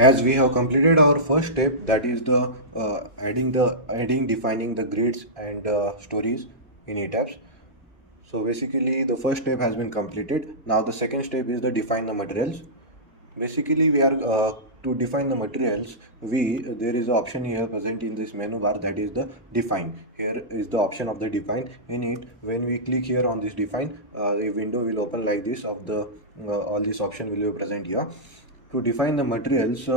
As we have completed our first step, that is the defining the grids and stories in ETABS. So basically the first step has been completed. Now the second step is the define the materials. Basically we are to define the materials, there is an option here present in this menu bar, that is the define. Here is the option of the define. In it, when we click here on this define, a window will open like this of the all this option will be present here. To define the materials,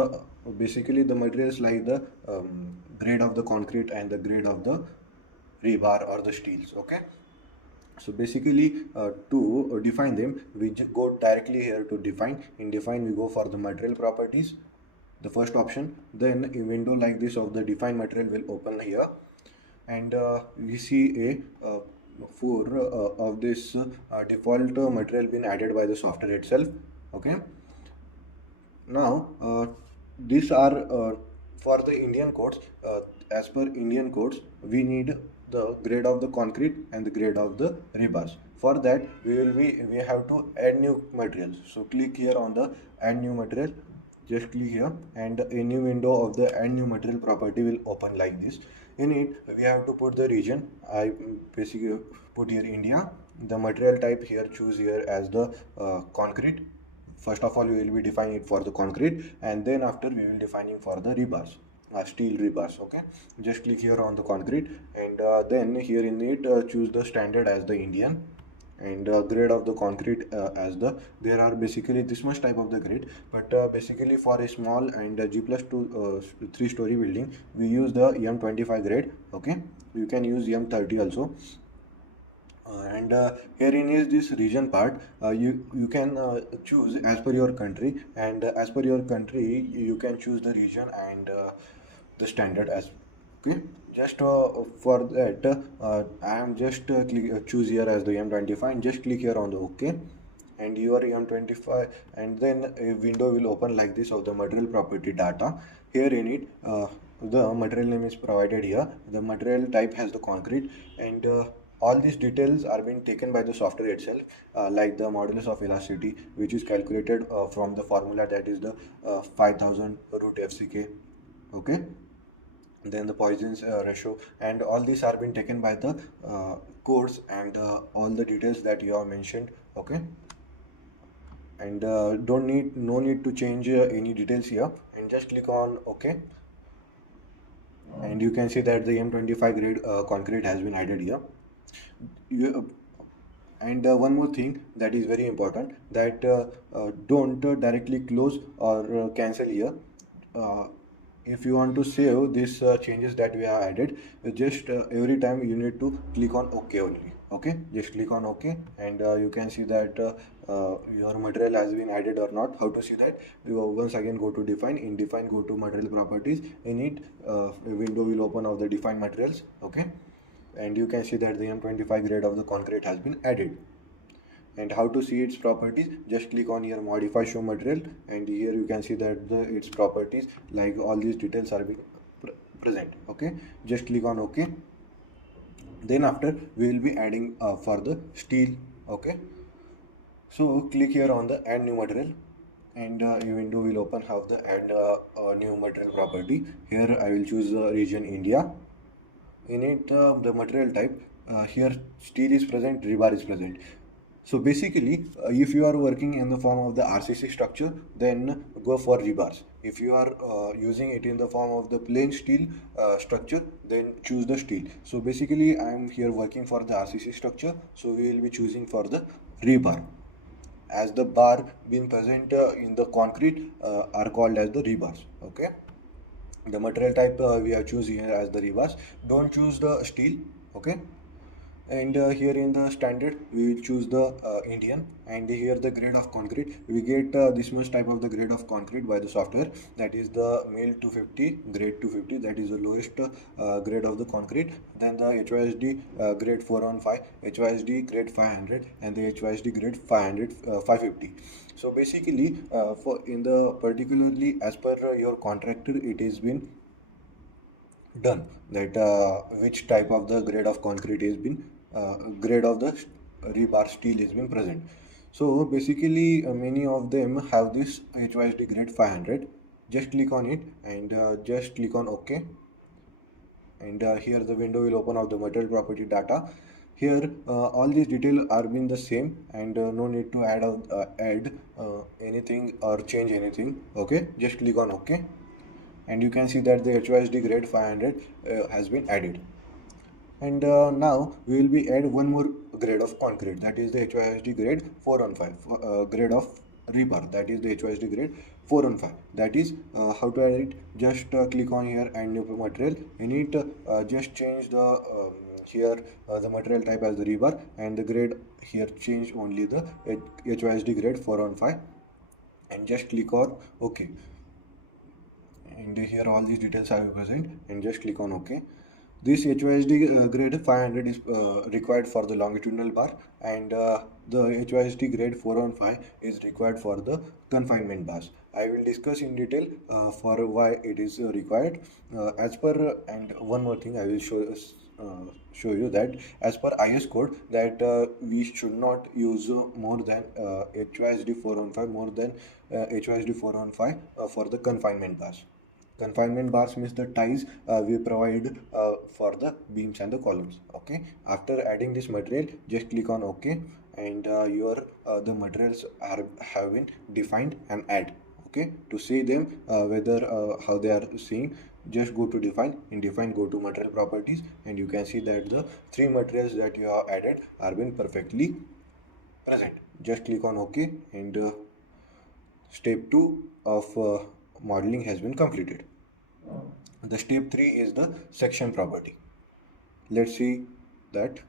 basically the materials like the grade of the concrete and the grade of the rebar or the steels. Okay, so basically to define them, we go directly here to define. In define, we go for the material properties, the first option. Then a window like this of the define material will open here, and we see a four of this default material been added by the software itself. Okay, now these are for the Indian codes. As per Indian codes, we need the grade of the concrete and the grade of the rebars. For that, we have to add new materials. So click here on the add new material. Just click here, and a new window of the add new material property will open like this. In it, we have to put the region. I basically put here India. The material type here, choose here as the concrete. First of all, we will be defining it for the concrete, and then after we will defining for the rebars, steel rebars. Okay, just click here on the concrete, and then here in it choose the standard as the Indian, and grade of the concrete as the, there are basically this much type of the grade, but basically for a small and G+2 3-story building, we use the M25 grade. Okay, you can use M30 also. And herein is this region part. You can choose as per your country, and as per your country you can choose the region and the standard as. Okay, just for that I am just choose here as the M25, and just click here on the OK, and your M25, and then a window will open like this of the material property data. Here in it, the material name is provided here, the material type has the concrete, and all these details are being taken by the software itself, like the modulus of elasticity, which is calculated from the formula, that is the 5000 root FCK. Okay, then the Poisson's ratio, and all these are being taken by the codes, and all the details that you have mentioned. Okay, and no need to change any details here, and just click on OK, and you can see that the M25 grade concrete has been added here. And one more thing that is very important, that don't directly close or cancel here. If you want to save these changes that we have added, just every time you need to click on OK only. Okay, just click on OK, and you can see that your material has been added or not. How to see that? You once again go to define. In define, go to material properties. In it, a window will open of the define materials. Okay, and you can see that the M25 grade of the concrete has been added. And how to see its properties? Just click on here modify show material, and here you can see that its properties, like all these details are being present. Okay, just click on OK. Then after, we will be adding for the steel. Okay, so click here on the add new material, and a window will open have the add new material property. Here I will choose region India. In it, the material type, here steel is present, rebar is present. So basically, if you are working in the form of the RCC structure, then go for rebars. If you are using it in the form of the plain steel structure, then choose the steel. So basically, I am here working for the RCC structure, so we will be choosing for the rebar, as the bar being present in the concrete are called as the rebars. Okay, the material type we have choose here as the rebars. Don't choose the steel. Okay, and here in the standard we will choose the Indian, and here the grade of concrete, we get this much type of the grade of concrete by the software, that is the mil 250 grade 250, that is the lowest grade of the concrete. Then the HYSD grade 415, HYSD grade 500, and the HYSD grade 550. So basically for in the particularly as per your contractor, it is been done that which type of the grade of concrete has been grade of the rebar steel has been present. So basically many of them have this HYSD grade 500. just click on it and just click on OK. And here the window will open up the material property data. Here all these details are been the same, and no need to add anything or change anything. Okay, just click on OK, and you can see that the HYSD grade 500 has been added. And now we will be add one more grade of concrete, that is the HYSD grade 415, grade of rebar, that is the HYSD grade 415. That is how to add it. Just click on here and new material. In it, just change the here the material type as the rebar, and the grade here change only the HYSD grade 415, and just click on OK. And here all these details are present, and just click on OK. This HYSD grade 500 is required for the longitudinal bar, and the HYSD grade 415 is required for the confinement bars. I will discuss in detail for why it is required. As per and one more thing I will show you that as per IS code that we should not use more than HYSD 415 more than HYSD 415 for the confinement bars. Confinement bars means the ties we provide for the beams and the columns. Okay, after adding this material, just click on OK, and your the materials have been defined and add. Okay, to see them whether how they are seeing, just go to define. In define, go to material properties, and you can see that the three materials that you have added are been perfectly present. Just click on OK, and step 2 of modeling has been completed. The step 3 is the section property. Let's see that.